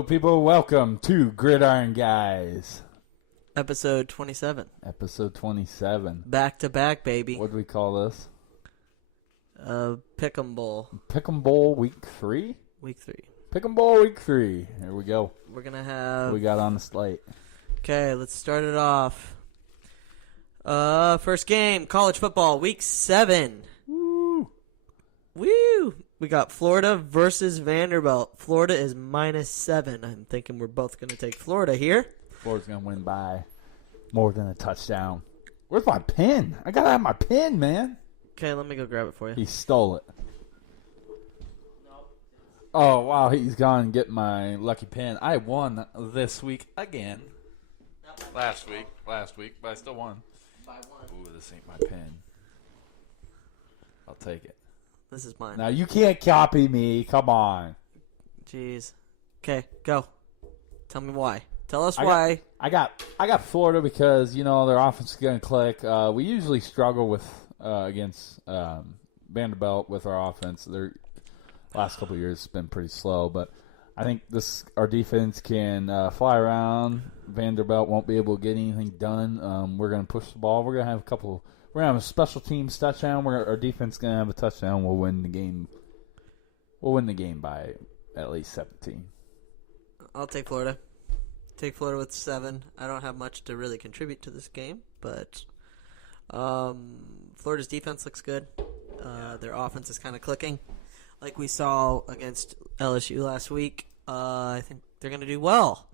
Hello, people. Welcome to Iron Guyz. Episode 27. Episode 27. Back to back, baby. What do we call this? Pick'em Bowl. Pick'em Bowl Week 3? Week 3. Pick'em Bowl Week 3. Here we go. We're going to have... What we got on the slate? Okay, let's start it off. First game, college football, Week 7. Woo! Woo! We got Florida versus Vanderbilt. Florida is -7. I'm thinking we're both going to take Florida here. Florida's going to win by more than a touchdown. Where's my pen? I got to have my pen, man. Okay, let me go grab it for you. He stole it. Oh, wow. He's gone and get my lucky pen. I won this week again. Last week, but I still won. By one. Ooh, this ain't my pen. I'll take it. This is mine. Now, you can't copy me. Come on. Jeez. Okay, go. Tell me why. Tell us why. I got Florida because, you know, their offense is going to click. We usually struggle with against Vanderbilt with our offense. Their last couple of years has been pretty slow, but I think our defense can fly around. Vanderbilt won't be able to get anything done. We're going to push the ball. We're going to have We're going to have a special teams touchdown. Our defense is going to have a touchdown. We'll win the game. We'll win the game by at least 17. I'll take Florida. Take Florida with 7. I don't have much to really contribute to this game, but Florida's defense looks good. Their offense is kind of clicking. Like we saw against LSU last week, I think they're going to do well.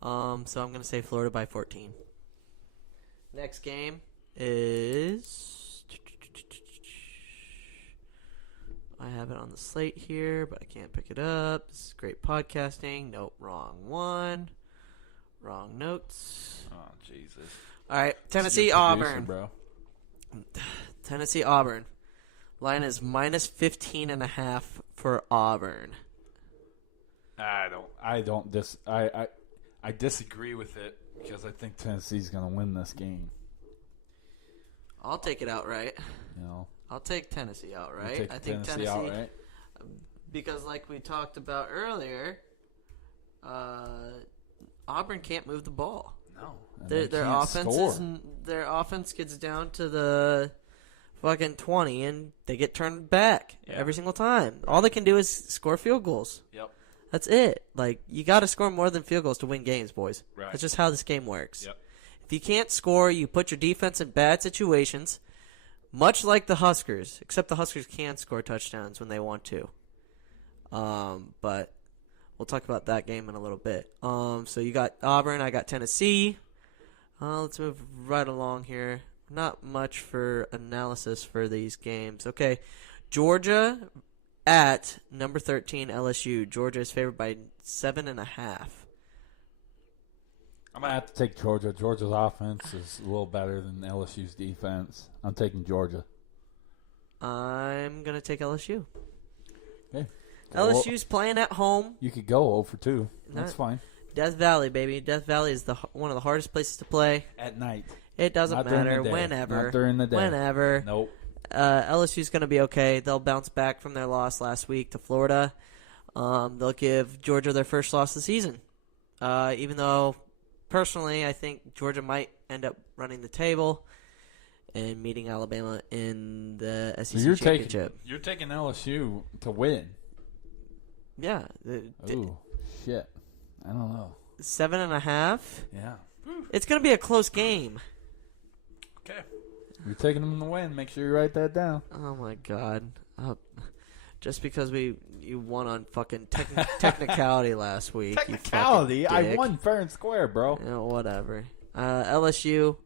So I'm going to say Florida by 14. Next game is... I have it on the slate here, but I can't pick it up. This is great podcasting. Nope, wrong one. Wrong notes. Oh, Jesus. All right, Tennessee, Auburn. Bro. Tennessee, Auburn. Line is -15.5 for Auburn. I disagree with it because I think Tennessee's going to win this game. I'll take it outright. You know, I'll take Tennessee outright. I think Tennessee outright. Because like we talked about earlier, Auburn can't move the ball. No, their offense gets down to the fucking 20 and they get turned back every single time. All they can do is score field goals. Yep. That's it. Like, you got to score more than field goals to win games, boys. Right. That's just how this game works. Yep. If you can't score, you put your defense in bad situations, much like the Huskers, except the Huskers can score touchdowns when they want to. But we'll talk about that game in a little bit. So you got Auburn, I got Tennessee. Let's move right along here. Not much for analysis for these games. Okay, Georgia at number 13 LSU. Georgia is favored by 7.5. I'm going to have to take Georgia. Georgia's offense is a little better than LSU's defense. I'm taking Georgia. I'm going to take LSU. Okay. LSU's playing at home. You could go 0 for 2. That's fine. Death Valley, baby. Death Valley is one of the hardest places to play. At night. It doesn't matter. Whenever. Not during the day. Whenever. Nope. LSU's going to be okay. They'll bounce back from their loss last week to Florida. They'll give Georgia their first loss of the season. Even though, personally, I think Georgia might end up running the table and meeting Alabama in the SEC championship. You're taking LSU to win. Yeah. Oh, shit. I don't know. 7.5? Yeah. It's going to be a close game. Okay. You're taking them to win. Make sure you write that down. Oh, my God. Just because you won on fucking technicality last week. Technicality? I won fair and square, bro. You know, whatever. LSU,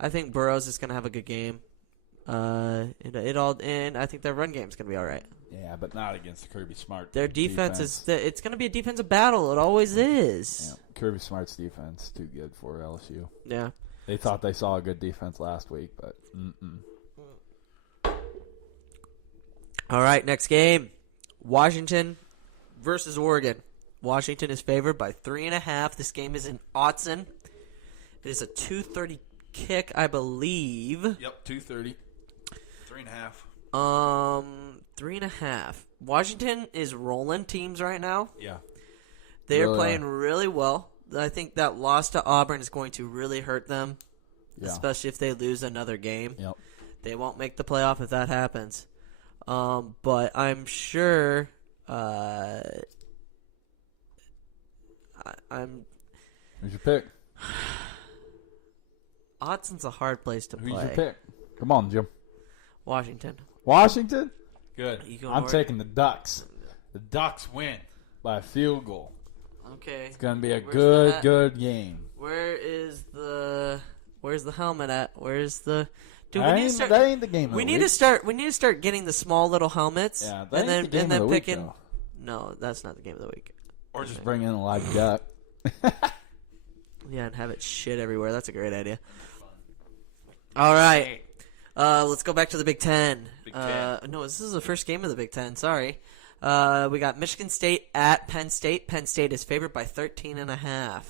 I think Burrows is going to have a good game. And I think their run game is going to be all right. Yeah, but not against Kirby Smart. Their defense it's going to be a defensive battle. It always is. Yeah, Kirby Smart's defense too good for LSU. Yeah. They thought they saw a good defense last week, but All right, next game. Washington versus Oregon. Washington is favored by 3.5. This game is in Autzen. It is a 2:30 kick, I believe. Yep, 2:30. 3.5. 3.5. Washington is rolling teams right now. Yeah. They are Really playing really well. I think that loss to Auburn is going to really hurt them, especially if they lose another game. Yep. They won't make the playoff if that happens. But I'm sure Who's your pick? Autzon's a hard place to play. Who's your pick? Come on, Jim. Washington. Washington? Good. You going I'm Oregon? taking the Ducks. The Ducks win by a field goal. Okay. It's going to be a Where's good game. Where's the helmet at? Where's the dude? That We need to start. ain't the game of We the need week. to start. We need to start getting the small little helmets. Yeah, that and ain't then the game of the week, picking. though. No, that's not the game of the week. Or just bring in a live duck. Yeah, and have it shit everywhere. That's a great idea. All right. Let's go back to the Big Ten. Big Ten. No, this is the first game of the Big Ten. Sorry. We got Michigan State at Penn State. Penn State is favored by 13.5.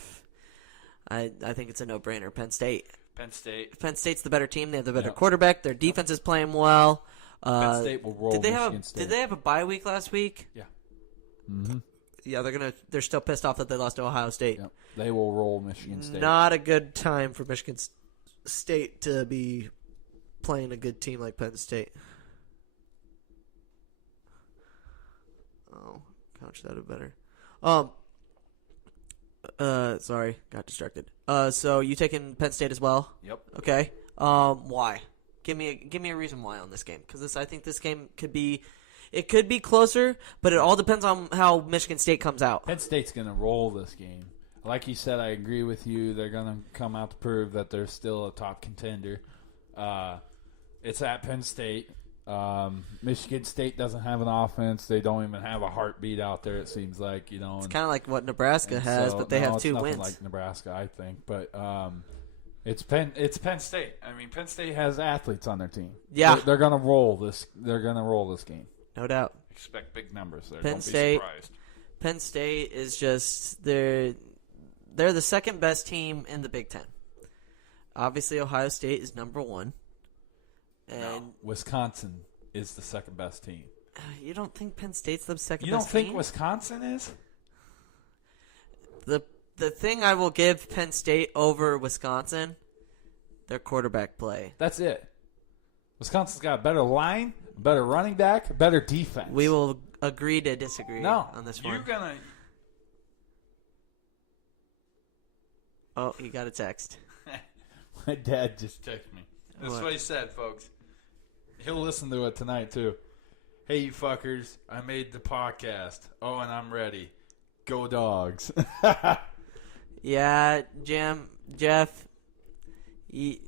I think it's a no-brainer. Penn State. Penn State. Penn State's the better team. They have the better quarterback. Their defense is playing well. Penn State will roll Michigan State. Did they have a bye week last week? Yeah. Mm-hmm. Yeah, they're still pissed off that they lost to Ohio State. Yep. They will roll Michigan State. Not a good time for Michigan State to be playing a good team like Penn State. Oh, gosh, that would better. Sorry, got distracted. So you taking Penn State as well? Yep. Okay. Why? Give me a reason why on this game, because I think this game could be closer, but it all depends on how Michigan State comes out. Penn State's going to roll this game. Like you said, I agree with you. They're going to come out to prove that they're still a top contender. It's at Penn State. Michigan State doesn't have an offense. They don't even have a heartbeat out there, it seems like. It's kind of like what Nebraska has, but they have 2 wins. Like Nebraska, I think. But it's Penn State. I mean, Penn State has athletes on their team. Yeah. They're going to roll this. They're going to roll this game. No doubt. Expect big numbers there. Penn Don't State, be surprised. Penn State is just they're the second best team in the Big Ten. Obviously, Ohio State is number 1. And No, Wisconsin is the second best team. You don't think Penn State's the second You best don't team? think Wisconsin is? The thing I will give Penn State over Wisconsin, their quarterback play. That's it. Wisconsin's got a better line, better running back, better defense. We will agree to disagree on this one. You're gonna. Oh, he got a text. My dad just texted me. That's what he said, folks. He'll listen to it tonight, too. Hey, you fuckers. I made the podcast. Oh, and I'm ready. Go Dogs. Yeah, Jeff, you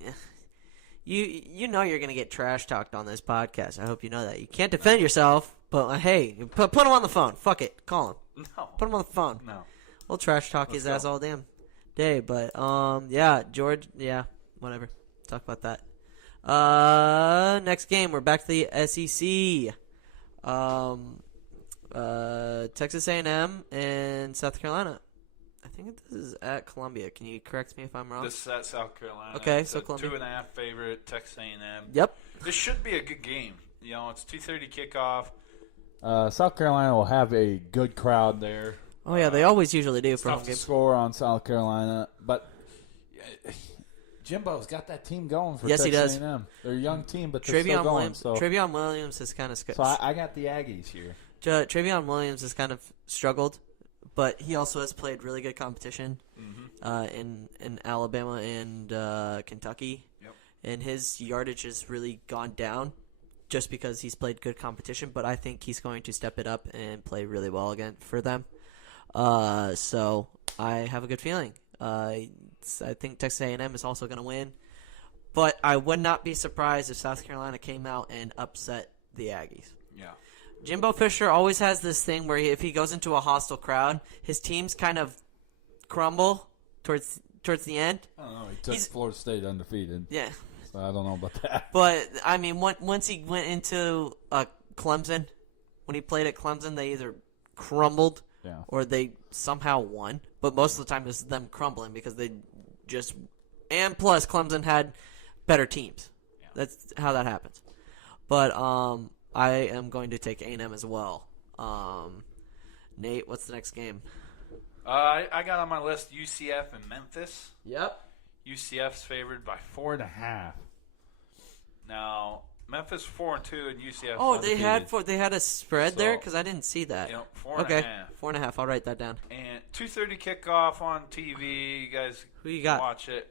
know you're going to get trash talked on this podcast. I hope you know that. You can't defend yourself, but hey, put him on the phone. Fuck it. Call him. No. Put him on the phone. No. We'll trash talk his ass all damn day. But, yeah, George, yeah, whatever. Talk about that. Next game, we're back to the SEC. Texas A&M and South Carolina. I think this is at Columbia. Can you correct me if I'm wrong? This is at South Carolina. Okay, It's so a Columbia. 2.5 favorite, Texas A&M. Yep. This should be a good game. You know, it's 2:30 kickoff. South Carolina will have a good crowd there. Oh, yeah, they always usually do for home Tough to games. score on South Carolina, but Jimbo's got that team going for Yes, he Texas does. A&M. They're a young team, but they're still going. Trevion Williams has kind of So I got the Aggies here. Trevion Williams has kind of struggled, but he also has played really good competition in Alabama and Kentucky. Yep. And his yardage has really gone down just because he's played good competition, but I think he's going to step it up and play really well again for them. So I have a good feeling. I think Texas A&M is also going to win, but I would not be surprised if South Carolina came out and upset the Aggies. Yeah. Jimbo Fisher always has this thing where if he goes into a hostile crowd, his teams kind of crumble towards the end. I don't know. He took Florida State undefeated. Yeah. So I don't know about that. But, I mean, once he went into Clemson, when he played at Clemson, they either crumbled or they somehow won. But most of the time it's them crumbling because they just – and plus Clemson had better teams. Yeah. That's how that happens. But I am going to take A&M as well. Nate, what's the next game? I got on my list UCF and Memphis. Yep. UCF's favored by 4.5. Now Memphis 4-2 and UCF. Oh, undefeated. they had a spread there So, because I didn't see that. 4.5. Okay, 4.5. I'll write that down. And 2:30 kickoff on TV. You guys Who you got? watch it.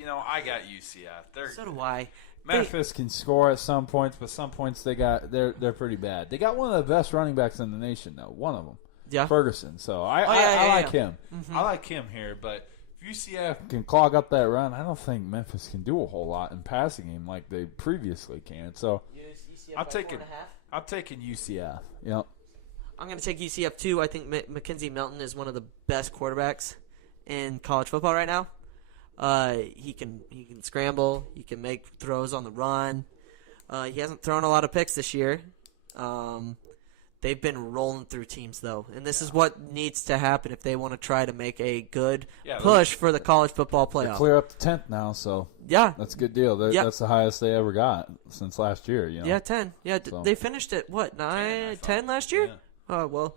I got UCF. So do I. Memphis can score at some points, but some points they're pretty bad. They got one of the best running backs in the nation, though. One of them, Yeah. Ferguson. So I like him. Mm-hmm. I like him here, but if UCF Can clog up that run. I don't think Memphis can do a whole lot in passing game like they previously can. So I'm taking UCF. Yep. I'm going to take UCF too. I think Mackenzie Milton is one of the best quarterbacks in college football right now. He can scramble. He can make throws on the run. He hasn't thrown a lot of picks this year. They've been rolling through teams though, and this is what needs to happen if they want to try to make a good push for the college football They playoff. clear up to 10th now, so Yeah. that's a good deal. That's the highest they ever got since last year. Yeah, 10. Yeah, So. they finished at what, 10 last year? Yeah. Oh, well.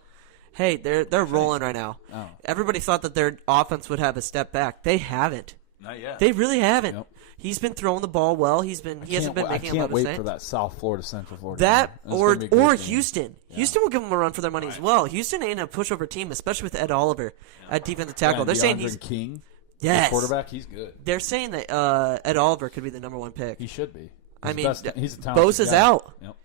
Hey, they're rolling right now. Oh. Everybody thought that their offense would have a step back. They haven't. not yet. They really haven't. Yep. He's been throwing the ball well. He hasn't been making a lot I can't of wait mistakes. for that South Florida, Central Florida. That game. or That's gonna be a good game. Houston. Houston will give them a run for their money as well. Houston ain't a pushover team, especially with Ed Oliver at defensive tackle. Yeah, They're saying DeAndre he's King. yes. The quarterback. He's good. They're saying that Ed Oliver could be the number one pick. He should be. I mean, he's a talented Bosa's guy. out. Yep.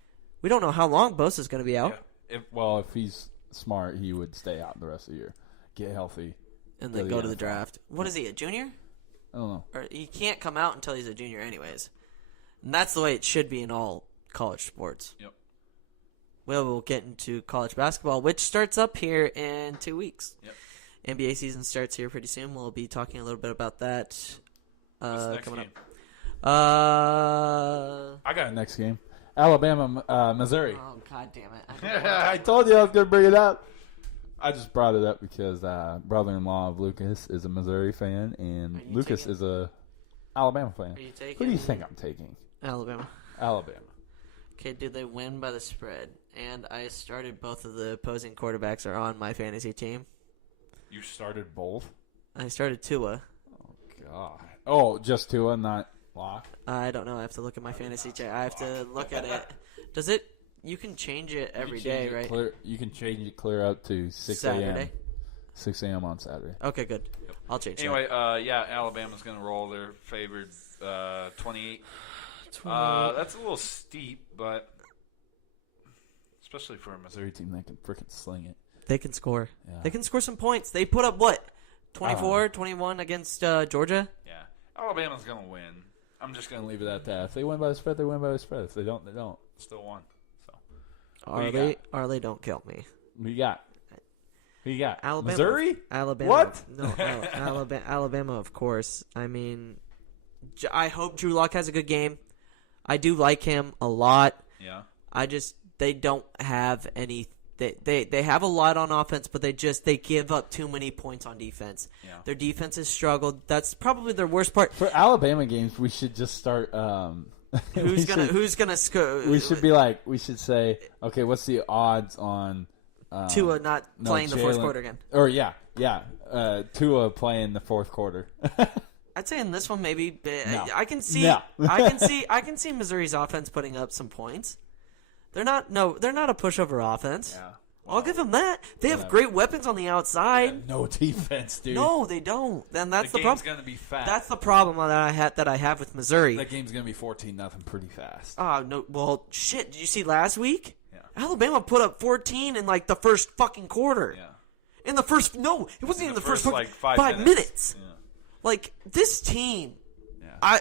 We don't know how long Bosa's going to be out, Yeah. If he's smart, he would stay out the rest of the year, get healthy. and then go to the draft. What is he, a junior? I don't know. Or he can't come out until he's a junior, anyways. And that's the way it should be in all college sports. Yep. Well, we'll get into college basketball, which starts up here in 2 weeks. Yep. NBA season starts here pretty soon. We'll be talking a little bit about that What's the next coming game? up. I got Next game, Alabama, Missouri. Oh, God damn it. I told you I was going to bring it up. I just brought it up because brother-in-law of Lucas is a Missouri fan, and Are you Lucas taking- is a Alabama fan. Are you taking Who do you think I'm taking? Alabama. Alabama. Okay, did they win by the spread? And I started both of the opposing quarterbacks are on my fantasy team. You started Both? I started Tua. God. Oh, just Tua, not Lock. I don't know. I have to look at my fantasy check. I have to look at it. Does it? You can change it every day, right? You can change it clear up to 6 a.m. Saturday. 6 a.m. on Saturday. Okay, good. I'll change Anyway, Alabama's going to roll. They're favored 28. that. That's a little steep, but especially for a Missouri. Missouri team that can freaking sling it. They can score. Yeah. They can score some points. They put up, what, 24, 21 against Georgia? Yeah. Alabama's going to win. I'm just going to leave it at that. If they win by the spread, they win by the spread. If they don't, they don't. Still won. So Arlie, don't kill me. Who you got? Who you got? Alabama. Missouri? Alabama. What? No, Alabama, of course. I mean, I hope Drew Lock has a good game. I do like him a lot. yeah. They don't have any. They have a lot on offense, but they give up too many points on defense. Yeah. Their defense has struggled. That's probably their worst part. For Alabama games, we should just start. Who's gonna score? We should say, okay, what's the odds on Tua not playing the fourth quarter again? Or Tua playing the fourth quarter. I'd say in this one maybe No. I can see No. I can see Missouri's offense putting up some points. They're not a pushover offense. Yeah. I'll give them that. They have great weapons on the outside. No defense, dude. No, they don't. Then that's the game's problem. going to be fast. That's the problem that I have with Missouri. That game's gonna be 14-0 pretty fast. Oh no! Well, shit. Did you see last week? Yeah. Alabama put up 14 in like the first fucking quarter. Yeah. In the first, no, it wasn't even the first like 5 minutes. Yeah. Like this team, Yeah.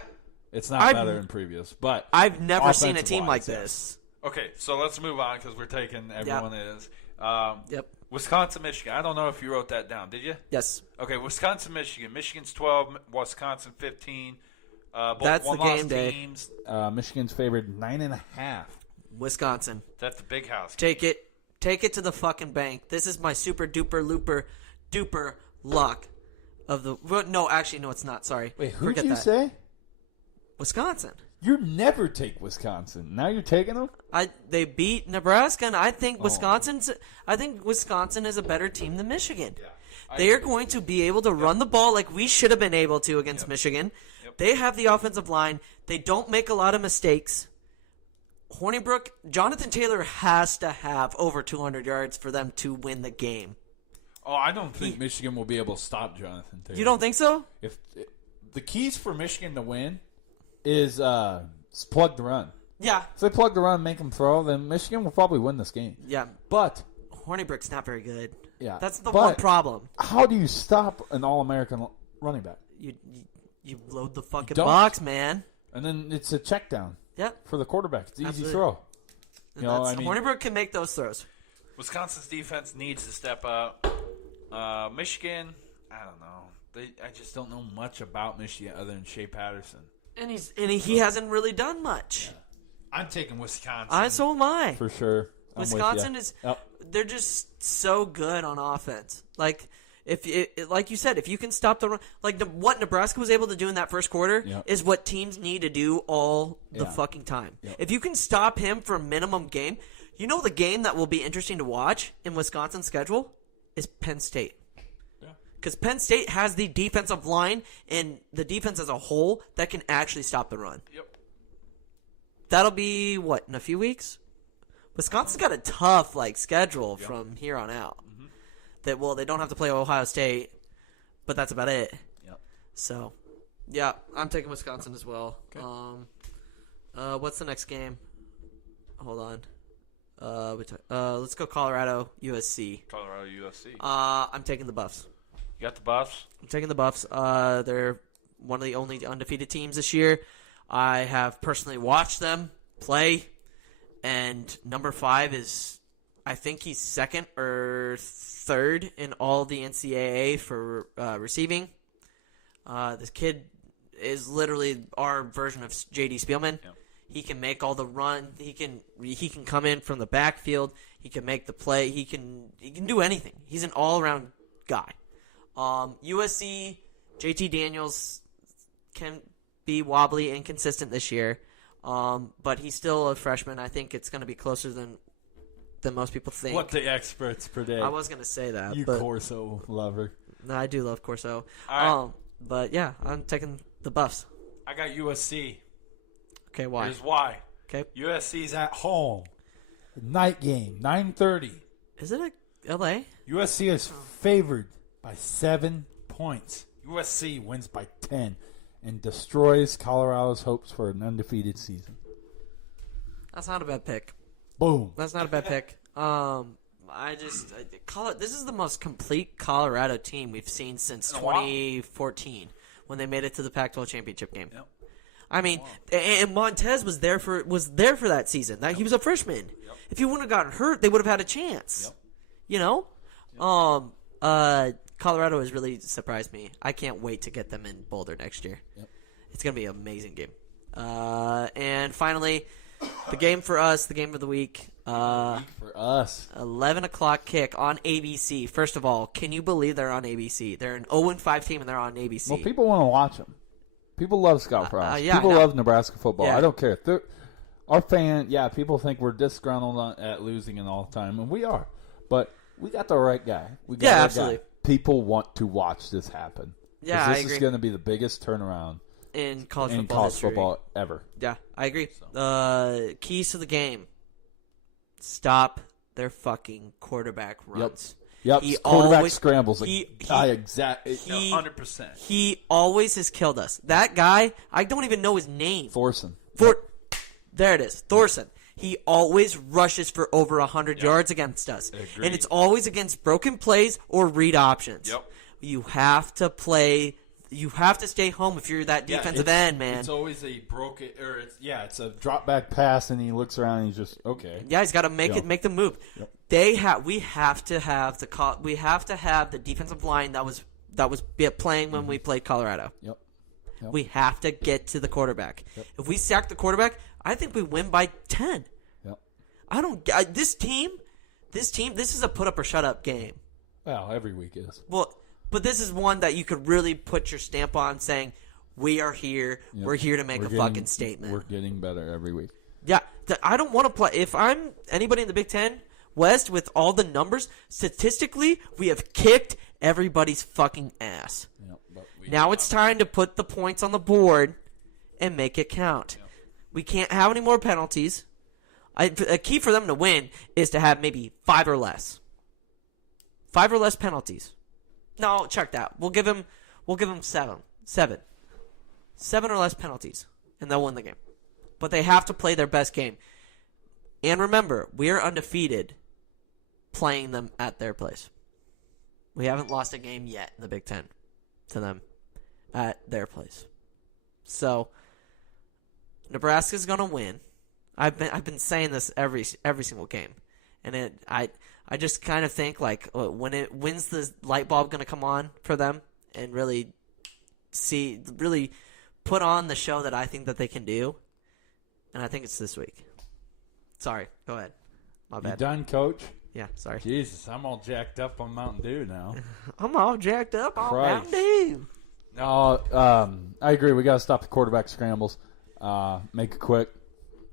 It's not I've- better than previous, but I've never seen a team like offensive-wise, this. Okay, so let's move on because we're taking everyone is. Yep. Wisconsin, Michigan. I don't know if you wrote that down. Did you? Yes. Okay, Wisconsin, Michigan. Michigan's 12, Wisconsin 15. Both That's the one-loss game day. teams. Michigan's favored 9.5. Wisconsin. That's the big house. Take it to the fucking bank. This is my super duper looper duper lock of the. Well, no, actually, no, it's not. Sorry. Wait, who Forget did you that. say? Wisconsin. You never take Wisconsin. Now you're taking them? They beat Nebraska, and I think Wisconsin is a better team than Michigan. Yeah. They are going to be able to run the ball like we should have been able to against Michigan. Yep. They have the offensive line. They don't make a lot of mistakes. Hornibrook, Jonathan Taylor has to have over 200 yards for them to win the game. Oh, I don't think Michigan will be able to stop Jonathan Taylor. You don't think so? If the keys for Michigan to win is plug the run. Yeah. If they plug the run and make them throw, then Michigan will probably win this game. Yeah. But Hornibrook's not very good. yeah, That's the one problem. How do you stop an All-American running back? You load the fucking don't. box, man. And then it's a check down. Yeah. For the quarterback. It's an easy Absolutely. throw. You know, I mean, Hornibrook can make those throws. Wisconsin's defense needs to step up. Michigan, I don't know. I just don't know much about Michigan other than Shea Patterson. And he hasn't really done much. I'm taking Wisconsin. So am I. For sure. I'm with Wisconsin ya. is Yep. they're just so good on offense. Like like you said, if you can stop the run, like what Nebraska was able to do in that first quarter Yep. is what teams need to do all the Yeah. fucking time. Yep. If you can stop him for a minimum game, you know the game that will be interesting to watch in Wisconsin's schedule is Penn State. Because Penn State has the defensive line and the defense as a whole that can actually stop the run. Yep. That'll be, what, in a few weeks? Wisconsin's got a tough schedule from here on out. Mm-hmm. They don't have to play Ohio State, but that's about it. Yep. So, yeah, I'm taking Wisconsin as well. Okay. What's the next game? Hold on. Let's go Colorado, USC. Colorado, USC. I'm taking the Buffs. You got the Buffs? I'm taking the Buffs. They're one of the only undefeated teams this year. I have personally watched them play, and number 5 is, I think he's second or third in all the NCAA for receiving. This kid is literally our version of J.D. Spielman. Yeah. He can make all the run. He can come in from the backfield. He can make the play. He can do anything. He's an all-around guy. USC, JT Daniels can be wobbly, inconsistent this year, but he's still a freshman. I think it's going to be closer than most people think. What the experts predict. I was going to say that. You but, Corso lover. No, I do love Corso. All right. But yeah, I'm taking the Buffs. I got USC. Okay, why? Here's why. Okay. USC's at Home. Night game. 9:30. Is it L.A.? USC is favored by 7 points. USC wins by 10 and destroys Colorado's hopes for an undefeated season. That's not a bad pick. Boom. This is the most complete Colorado team we've seen since 2014 when they made it to the Pac-12 championship game. Yep. I mean, and Montez was there for that season. He was a freshman. Yep. If he wouldn't have gotten hurt, they would have had a chance. Yep. You know? Colorado has really surprised me. I can't wait to get them in Boulder next year. Yep. It's going to be an amazing game. And finally, the game for us, the game of the week. For us. 11 o'clock kick on ABC. First of all, can you believe they're on ABC? They're an 0-5 team and they're on ABC. Well, people want to watch them. People love Scott Frost. yeah, people love Nebraska football. Yeah. I don't care. People think we're disgruntled at losing and all the time, and we are. But we got the right guy. We got the right absolutely. guy. People want to watch this happen. Yeah, I This agree. is going to be the biggest turnaround in college in football college history. football ever. Yeah, I agree. Keys to the game. Stop their fucking quarterback runs. Yep, He quarterback always- scrambles. he- 100%. He always has killed us. That guy, I don't even know his name. Thorson. There it is. Thorson. He always rushes for over 100 yards against us. Agreed. And it's always against broken plays or read options. Yep. You have to play. You have to stay home if you're that defensive end, man. It's always a broken, or it's a drop back pass, and he looks around and he's just okay. Yeah, he's got to make Yep. make the move. Yep. We have to have the defensive line that was playing when we played Colorado. Yep. We have to get to the quarterback. Yep. If we sack the quarterback, I think we win by 10. Yep. This team, this is a put up or shut up game. Well, every week is. Well, but this is one that you could really put your stamp on, saying we are here. Yep. We're here to make a fucking statement. We're getting better every week. Yeah, I don't want to play. If I'm anybody in the Big Ten West with all the numbers, statistically, we have kicked everybody's fucking ass. Yep, but Now it's time to put the points on the board and make it count. Yep. We can't have any more penalties. A key for them to win is to have maybe 5 or less. 5 or less penalties. No, check that. We'll give them 7. 7 or less penalties, and they'll win the game. But they have to play their best game. And remember, we are undefeated playing them at their place. We haven't lost a game yet in the Big Ten to them at their place. So Nebraska's gonna win. I've been saying this every single game, and I just kind of think like when's the light bulb gonna come on for them and really put on the show that I think that they can do, and I think it's this week. Sorry, go ahead. My bad. You done, Coach? Yeah, sorry. Jesus, I'm all jacked up on Mountain Dew now. I'm all jacked up on Christ. Mountain Dew. No, I agree. We got to stop the quarterback scrambles. Make it quick.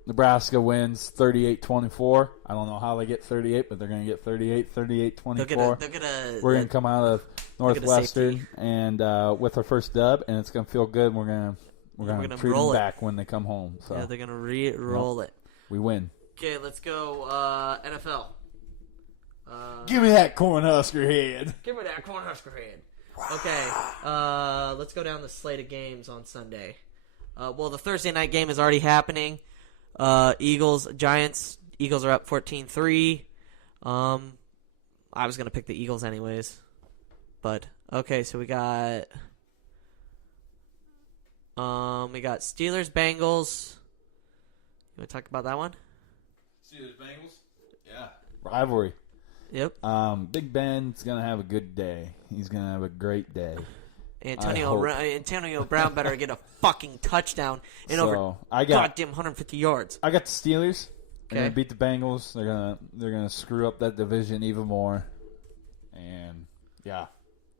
Nebraska wins 38-24. I don't know how they get 38, but they're going to get 38, 38-24. We're going to come out of Northwestern and with our first dub, and it's going to feel good. We're going to treat them back when they come home. So yeah, they're going to re-roll it. We win. Okay, let's go NFL. Give me that Cornhusker head. Give me that Cornhusker head. Okay, let's go down the slate of games on Sunday. Well, the Thursday night game is already happening. Eagles, Giants. Eagles are up 14-3. I was going to pick the Eagles anyways. But, okay, so we got Steelers, Bengals. You want to talk about that one? Steelers, Bengals? Yeah. Rivalry. Yep. Big Ben's going to have a good day. He's going to have a great day. Antonio Brown better get a fucking touchdown and over goddamn 150 yards. I got the Steelers. They're Okay. gonna beat the Bengals. They're gonna screw up that division even more. And yeah,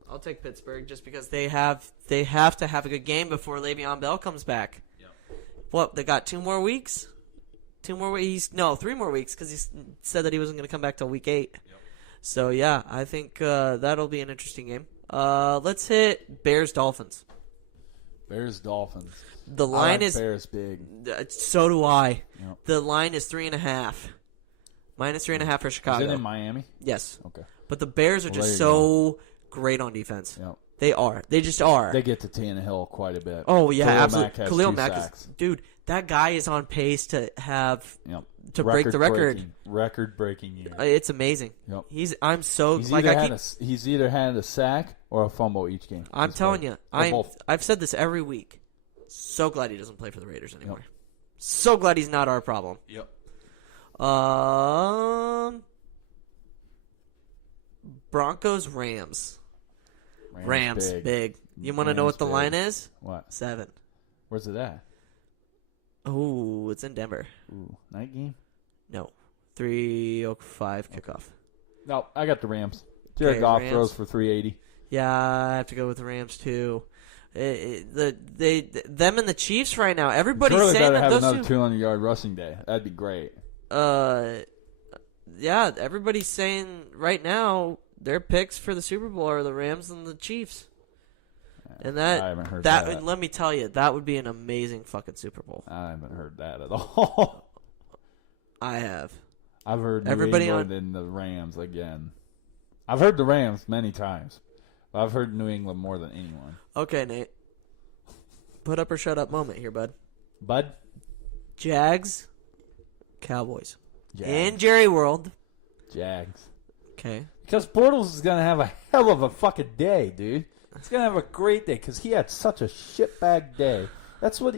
I'll take Pittsburgh just because they have to have a good game before Le'Veon Bell comes back. Yep. What, they got 2 more weeks? 2 more weeks? No, 3 more weeks because he said that he wasn't going to come back till week 8. Yep. So yeah, I think that'll be an interesting game. Let's hit Bears-Dolphins. Bears-Dolphins. The line is Bears big. So do I. Yep. The line is 3.5. Minus 3.5 for Chicago. Is it in Miami? Yes. Okay. But the Bears are Well, just there you so great on defense. Yep. They are. They just are. They get to Tannehill quite a bit. Oh yeah, Khalil absolutely. Mack has Khalil 2 Mack sacks. is, dude. That guy is on pace to have Yep. to break the record. Record-breaking year. It's amazing. Yep. He's either had a sack or a fumble each game. I'm telling you, both. I've said this every week. So glad he doesn't play for the Raiders anymore. Yep. So glad he's not our problem. Yep. Broncos, Rams. Rams, big. You want to know what the line is? What? 7. Where's it at? Oh, it's in Denver. Ooh, night game? No. 3:05 kickoff. No, I got the Rams. Jared Okay, Goff Rams. throws for 380. Yeah, I have to go with the Rams too. Them and the Chiefs right now. Everybody's Charlie saying better that have those another 200-yard rushing day. That'd be great. Yeah, everybody's saying right now their picks for the Super Bowl are the Rams and the Chiefs. And I haven't heard that. And let me tell you, that would be an amazing fucking Super Bowl. I haven't heard that at all. I have. I've heard New Everybody England and the Rams again. I've heard the Rams many times. But I've heard New England more than anyone. Okay, Nate. Put up or shut up moment here, bud. Bud? Jags, Cowboys. Jags. In Jerry World. Jags. Okay. Because Bortles is going to have a hell of a fucking day, dude. He's going to have a great day because he had such a shitbag day. That's what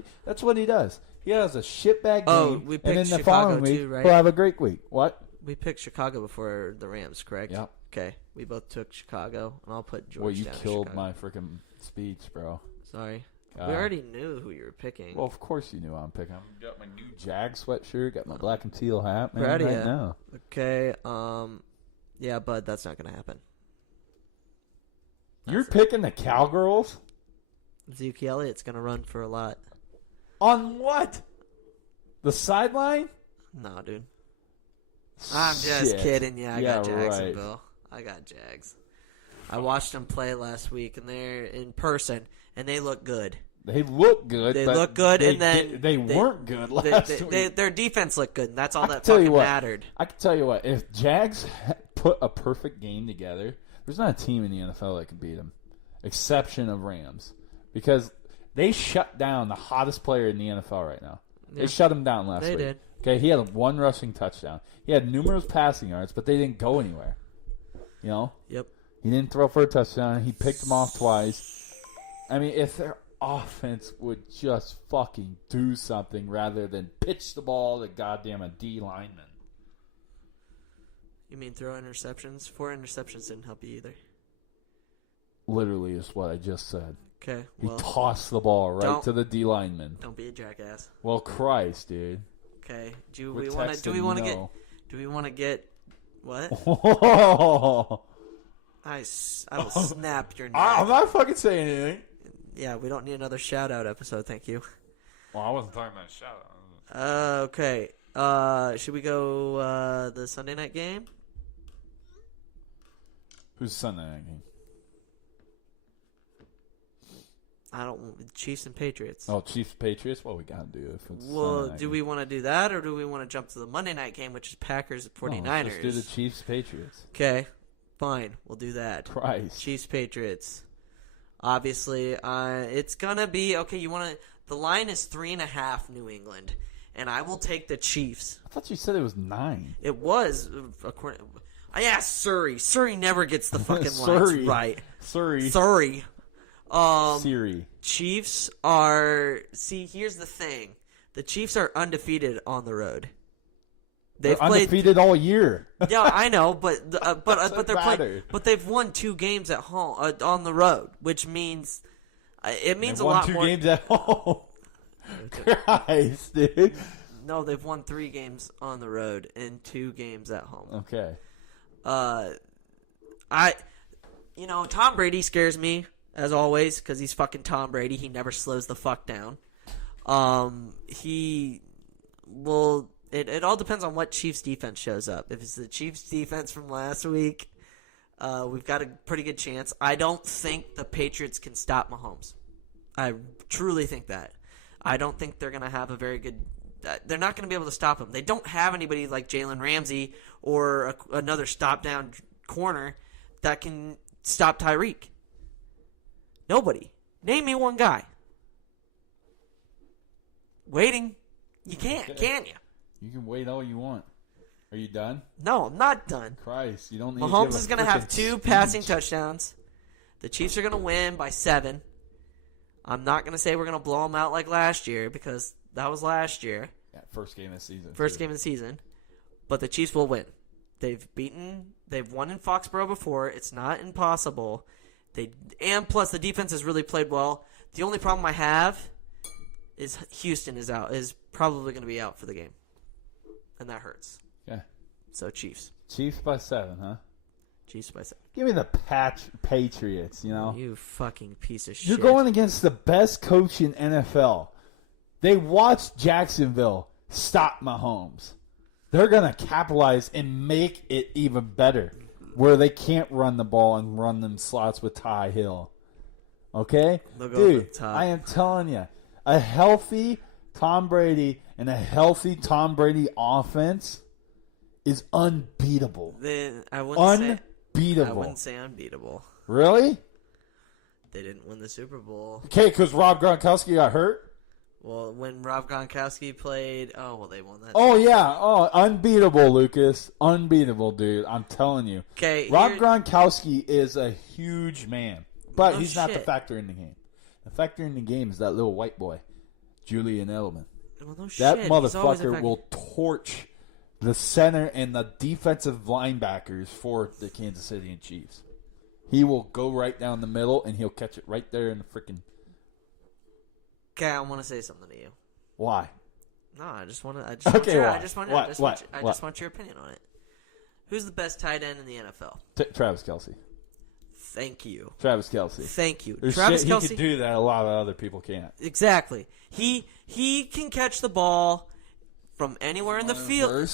he does. He has a shitbag Oh, game, we picked and then the Chicago following week, too, right? he'll have a great week. What? We picked Chicago before the Rams, correct? Yep. Okay. We both took Chicago, and I'll put George Well, you down as killed Chicago. my freaking speech, bro. Sorry. We already knew who you were picking. Well, of course you knew I'm picking. I got my new Jag sweatshirt, got my black and teal hat, man, Proud of right ya. now. Okay. Yeah, bud, that's not going to happen. You're picking the Cowgirls? Zeke Elliott's going to run for a lot. On what? The sideline? No, dude. I'm just Shit. kidding. Yeah, I Yeah, got right. Jacksonville. I got Jags. I watched them play last week, and they're in person, and they look good. They look good. They look good, and then they weren't good last week. Their defense looked good, and that's all that fucking mattered. I can tell you what. If Jags put a perfect game together, there's not a team in the NFL that can beat them, exception of Rams, because they shut down the hottest player in the NFL right now. Yeah. They shut him down last week. They did. Okay, he had one rushing touchdown. He had numerous passing yards, but they didn't go anywhere. You know? Yep. He didn't throw for a touchdown. He picked them off twice. I mean, if their offense would just fucking do something rather than pitch the ball to goddamn a D lineman. You mean throw interceptions? 4 interceptions didn't help you either. Literally is what I just said. Okay. He tossed the ball right to the D lineman. Don't be a jackass. Well, Christ, dude. Okay. Do we want to get what? I will snap your neck. I'm not fucking saying anything. Yeah, we don't need another shout out episode, thank you. Well, I wasn't talking about a shout out. Okay. Should we go the Sunday night game? Who's Sunday night game? Chiefs and Patriots. Oh, Chiefs Patriots. What we gotta do if it's do we want to do that, or do we want to jump to the Monday night game, which is Packers 49ers? No, let's just do the Chiefs Patriots. Okay, fine, we'll do that. Christ. Chiefs Patriots. Obviously, it's gonna be okay. The line is 3.5 New England, and I will take the Chiefs. I thought you said it was 9. It was. I asked Surrey. Surrey never gets the fucking lines right. Surrey. Siri. Chiefs are. See, here's the thing: the Chiefs are undefeated on the road. They're undefeated all year. Yeah, I know, but they're playing. But they've won 2 games at home on the road, which means it means a lot more. 2 games at home. Christ, dude. No, they've won 3 games on the road and 2 games at home. Okay. Tom Brady scares me as always because he's fucking Tom Brady. He never slows the fuck down. It all depends on what Chiefs defense shows up. If it's the Chiefs defense from last week, we've got a pretty good chance. I don't think the Patriots can stop Mahomes. I truly think that. I don't think they're going to have a very good they're not going to be able to stop him. They don't have anybody like Jalen Ramsey or another stop-down corner that can stop Tyreek. Nobody. Name me one guy. Waiting. You can't, can you? You can wait all you want. Are you done? No, I'm not done. Christ, you don't need Mahomes is going to have 2 passing touchdowns. The Chiefs are going to win by 7. I'm not going to say we're going to blow them out like last year because that was last year. Yeah, first game of the season. Game of the season. But the Chiefs will win. They've won in Foxborough before. It's not impossible. And plus the defense has really played well. The only problem I have is Houston is probably going to be out for the game. And that hurts. Yeah. So Chiefs. Chiefs by 7, huh? Chiefs by 7. Give me the Patriots, you know? You fucking piece of shit. You're going against the best coach in NFL. They watched Jacksonville stop Mahomes. They're going to capitalize and make it even better where they can't run the ball and run them slots with Ty Hill. Okay? Dude, I am telling you, a healthy Tom Brady and a healthy Tom Brady offense is unbeatable. I wouldn't say unbeatable. Really? They didn't win the Super Bowl. Okay, because Rob Gronkowski got hurt? Well, when Rob Gronkowski played, they won that. Oh, yeah. Oh, unbeatable, Lucas. Unbeatable, dude. I'm telling you. Okay, Rob Gronkowski is a huge man, but he's not the factor in the game. The factor in the game is that little white boy, Julian Edelman. Well, no that shit. motherfucker will torch the center and the defensive linebackers for the Kansas City Chiefs. He will go right down the middle, and he'll catch it right there in the freaking... Okay, I want to say something to you. Why? No, I just want to. I just want your opinion on it. Who's the best tight end in the NFL? Travis Kelce. Thank you. Travis Kelce. Thank you. Travis Kelce. He can do that. A lot of other people can't. Exactly. He can catch the ball from anywhere in the field.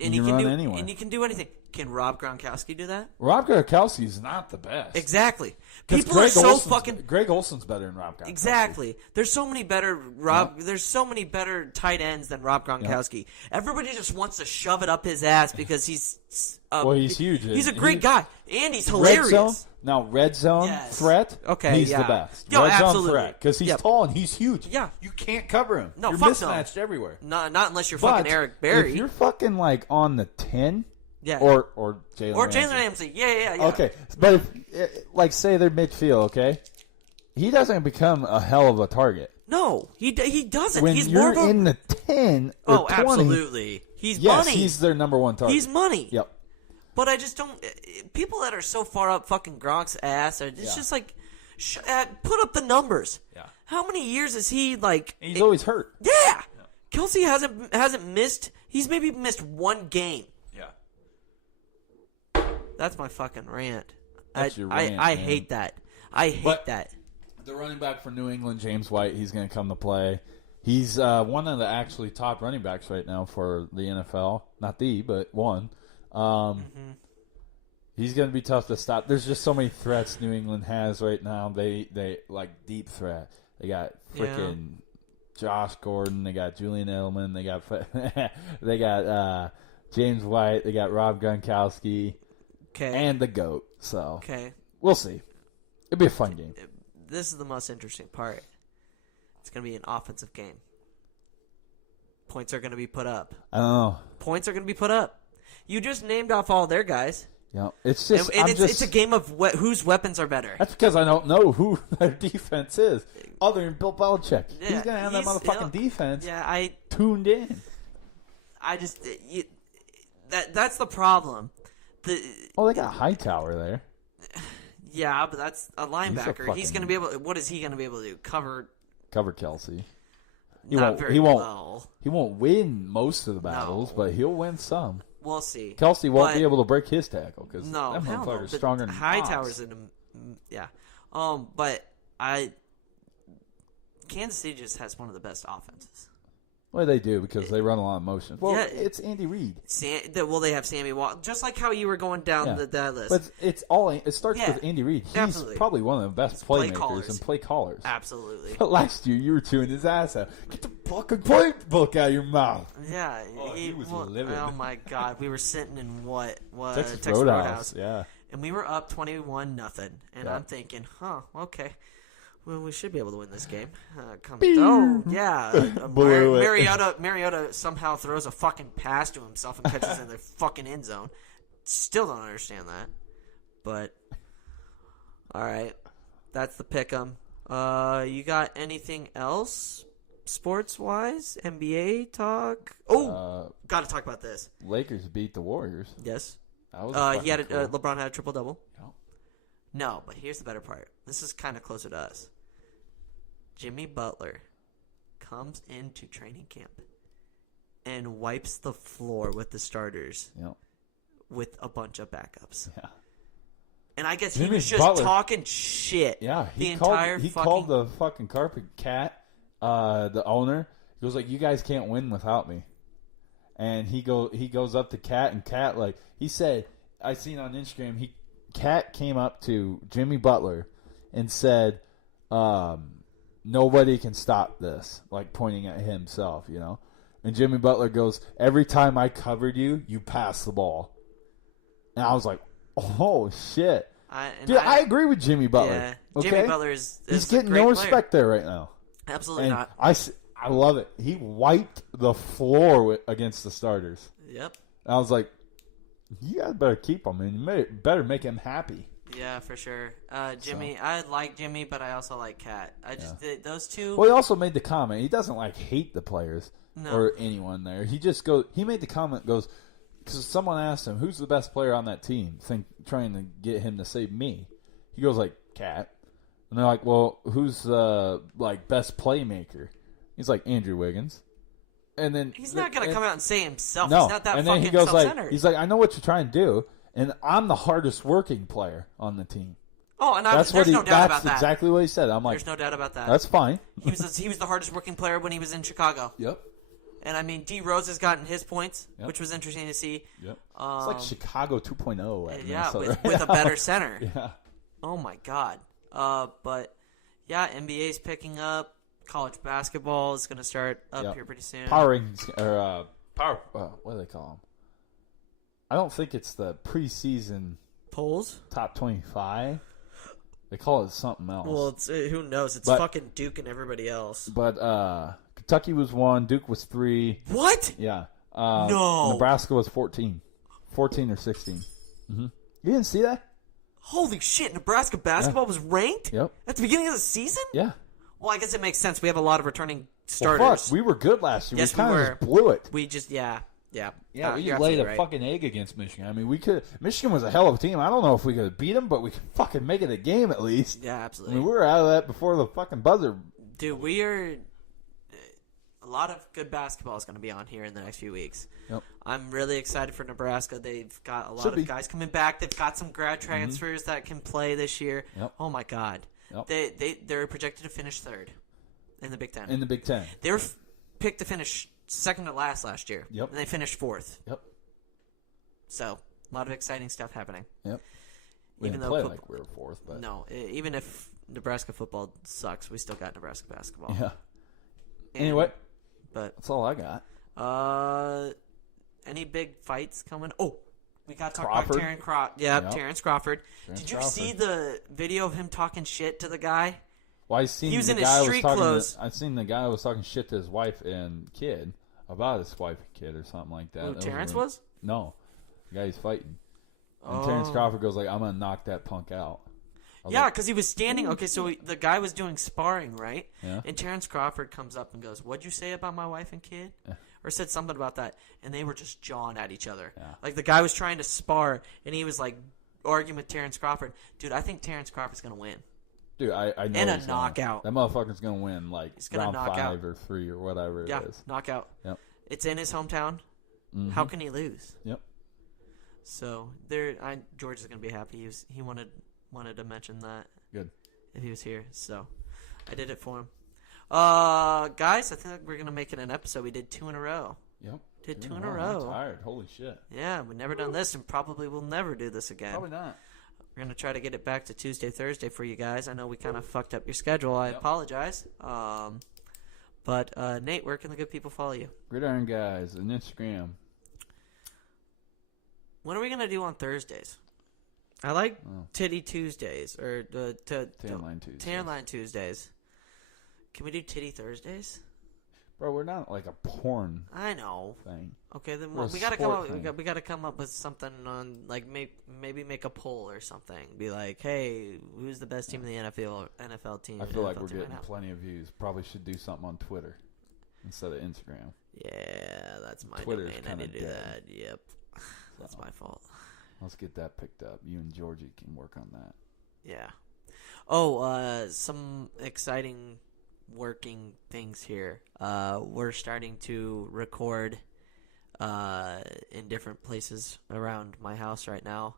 and you he can run do anywhere. and he can do anything. Can Rob Gronkowski do that? Rob Gronkowski's not the best. Exactly. 'Cause People are so fucking Greg Olson's better than Rob Gronkowski. exactly. There's so many better There's so many better tight ends than Rob Gronkowski. Everybody just wants to shove it up his ass because he's he's huge. He's a great guy, and he's Red hilarious. zone. Now, red zone Yes. threat. Okay, he's yeah. the best. Yo, red absolutely. zone threat because he's Yep. tall and he's huge. Yeah. you can't cover him. No, you're fuck no. mismatched everywhere. Not unless you're But fucking Eric Berry. if you're fucking like on the 10, yeah. or Jalen Or Ramsey. Jalen Ramsey. Yeah. Okay, but if, like, say they're midfield, okay, he doesn't become a hell of a target. No, he doesn't. When he's you're more of a, in the 10 or 20, absolutely. He's yes, money. he's their number one target. He's money. Yep. But I just don't. People that are so far up fucking Gronk's ass, it's just like, put up the numbers. Yeah. How many years is he like? He's always hurt. Yeah. Kelsey hasn't missed. He's maybe missed one game. Yeah. That's my fucking rant. That's your rant, I man. hate that. I hate that. The running back for New England, James White, he's going to come to play. He's one of the actually top running backs right now for the NFL. Not the, but one. He's going to be tough to stop. There's just so many threats New England has right now. They like deep threat. They got freaking Josh Gordon. They got Julian Edelman. They got James White. They got Rob Gronkowski. Okay. And the GOAT. So Okay. we'll see. It'll be a fun game. This is the most interesting part. It's going to be an offensive game. Points are going to be put up. I don't know. Points are going to be put up. You just named off all their guys. Yeah, it's just And I'm it's a game of whose weapons are better. That's because I don't know who their defense is, other than Bill Belichick. Yeah, he's gonna have that motherfucking defense Yeah, tuned in. I just that's the problem. Oh, they got Hightower there. Yeah, but that's a linebacker. He's fucking- going to be able. What is he going to be able to do? Cover Kelsey. not very He won't. well. He won't win most of the battles, but he'll win some. We'll see. Kelsey won't But- be able to break his tackle because No, that hell no. motherfucker's But stronger than Hightower's Ox. yeah. But Kansas City just has one of the best offenses. Well, they do because they run a lot of motion. Well, Yeah. it's Andy Reid. They have Sammy Watkins, just like how you were going down Yeah. that list. But it starts Yeah, with Andy Reid. He's absolutely. probably one of the best Play playmakers callers. and play callers. Absolutely. But last year, you were chewing his ass out. Get the fucking playbook out of your mouth. Yeah. Oh, he was livid. Oh my God, we were sitting in what Texas Roadhouse. Yeah. and we were up 21-0, and Yeah. I'm thinking, okay. Well, we should be able to win this game. Blew it. Mariota somehow throws a fucking pass to himself and catches in the fucking end zone. Still don't understand that. But, all right. That's the pick'em. You got anything else sports-wise? NBA talk? Oh, got to talk about this. Lakers beat the Warriors. Yes. That was cool. LeBron had a triple-double. Yeah. No, but here's the better part. This is kind of closer to us. Jimmy Butler comes into training camp and wipes the floor with the starters Yeah. with a bunch of backups. Yeah. And I guess he Jimmy was just Butler- talking shit. Yeah, He called the fucking carpet cat, the owner. He goes like, "You guys can't win without me." And he goes up to Cat, and Cat, like he said, I seen on Instagram, Cat came up to Jimmy Butler and said, "Nobody can stop this," like pointing at himself, you know. And Jimmy Butler goes, "Every time I covered you, you passed the ball." And I was like, "Oh shit." I agree with Jimmy Butler. Yeah, okay? Jimmy Butler is He's a getting great no player. respect there right now. Absolutely And not. I love it. He wiped the floor against the starters. Yep. And I was like, you guys better keep him, and you better make him happy. Yeah, for sure. Jimmy, I like Jimmy, but I also like Cat. Those two. Well, he also made the comment. He doesn't like hate the players No. or anyone there. He just goes. He made the comment. Goes because someone asked him, "Who's the best player on that team?" Trying to get him to say me. He goes like Cat, and they're like, "Well, who's the best playmaker?" He's like Andrew Wiggins. And then He's not going to come out and say himself. No, He's not that and then fucking he goes self-centered. like, he's like, "I know what you're trying to do, and I'm the hardest working player on the team." Oh, and There's no doubt about that. That's exactly what he said. I'm like, There's no doubt about that. that's fine. He was the hardest working player when he was in Chicago. Yep. And, I mean, D. Rose has gotten his points, Yep. which was interesting to see. Yep. It's like Chicago 2.0 at Yeah, Minnesota. with a better center. Yeah. Oh, my God. But, yeah, NBA's picking up. College basketball is going to start up here pretty soon. Power rankings, or what do they call them? I don't think it's the preseason Polls? top 25. They call it something else. Well, it's who knows? It's fucking Duke and everybody else. But Kentucky was 1, Duke was 3. What? Yeah. No. Nebraska was 14. 14 or 16. Mm-hmm. You didn't see that? Holy shit, Nebraska basketball was ranked? Yep. At the beginning of the season? Yeah. Well, I guess it makes sense. We have a lot of returning starters. Well, fuck, we were good last year. Yes, we kind we of were. just blew it. We just, yeah. Yeah, we you're laid absolutely a right. fucking egg against Michigan. I mean, we could. Michigan was a hell of a team. I don't know if we could have beat them, but we could fucking make it a game at least. Yeah, I absolutely. mean, we were out of that before the fucking buzzer. Dude, we are. A lot of good basketball is going to be on here in the next few weeks. Yep. I'm really excited for Nebraska. They've got a lot Should of be. guys coming back. They've got some grad transfers that can play this year. Yep. Oh my God. Yep. They're projected to finish third in the Big Ten. In the Big Ten. They were picked to finish second to last year. Yep. And they finished fourth. Yep. So, a lot of exciting stuff happening. Yep. We Even didn't though play like we were fourth, but No, even if Nebraska football sucks, we still got Nebraska basketball. yeah. And- Anyway, But, that's all I got. any big fights coming? Oh, we got to talk Crawford? about Terrence Crawford. Yeah, Yep. Terrence Crawford. Terrence Did you Crawford. see the video of him talking shit to the guy? Well, I seen He was the in his guy street was talking. clothes. I seen the guy was talking shit to his wife and kid about his wife and kid or something like that. Who, That Terrence weird. was? No, the guy he's fighting. And Oh. Terrence Crawford goes like, "I'm gonna knock that punk out." I was Yeah, like, because he was standing. Okay, so the guy was doing sparring, right? Yeah. And Terrence Crawford comes up and goes, "What'd you say about my wife and kid?" Yeah. Or said something about that, and they were just jawing at each other. Yeah. Like the guy was trying to spar, and he was like arguing with Terrence Crawford. Dude, I think Terrence Crawford's gonna win. Dude, I know. And a he's gonna- knockout. That motherfucker's gonna win like He's gonna round knock 5 out. or 3 or whatever Yeah, it is. knockout. Yep. It's in his hometown. Mhm. How can he lose? Yep. So George is gonna be happy. He wanted to mention that. Good. If he was here, so I did it for him. Guys, I think we're gonna make it an episode. We did 2 in a row. Yep. Did 2 in Oh, a I'm row. tired. Holy shit. Yeah, we've never done this, and probably will never do this again. Probably not. We're gonna try to get it back to Tuesday, Thursday for you guys. I know we kind of fucked up your schedule. I apologize. But Nate, where can the good people follow you? Iron Guyz on Instagram. When are we gonna do on Thursdays? I like Titty Tuesdays or Tan Line Tuesdays. Tan Line Tuesdays. Can we do Titty Thursdays? Bro, we're not like a porn I know. thing. Okay, then We're a we gotta come sport up. thing. We gotta come up with something on like maybe make a poll or something. Be like, hey, who's the best team in the NFL team? I feel like NFL we're team right getting now? plenty of views. Probably should do something on Twitter instead of Instagram. Yeah, that's my Twitter's domain. I kinda need to do dead. that. Yep, that's my fault. Let's get that picked up. You and Georgie can work on that. Yeah. Oh, some exciting working things here. We're starting to record in different places around my house right now.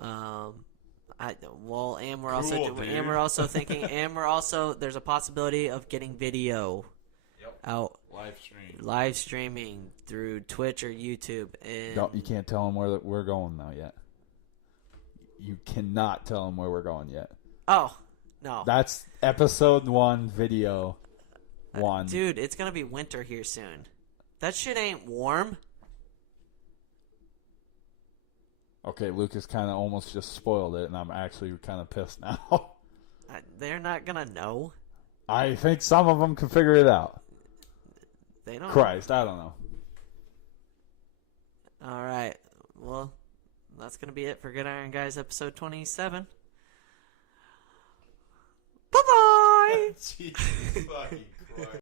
And we're also Cool, dude. and we're also thinking, and we're also there's a possibility of getting video out live streaming through Twitch or YouTube. And You can't tell them where we're going now yet. You cannot tell them where we're going yet. oh no, That's episode 1, video 1. dude, it's gonna be winter here soon. That shit ain't warm. Okay, Lucas kind of almost just spoiled it, and I'm actually kind of pissed now. They're not gonna know. I think some of them can figure it out. They don't. Christ, I don't know. All right. Well, that's gonna be it for Good Iron Guyz episode 27. Bye bye. Jesus fucking Christ.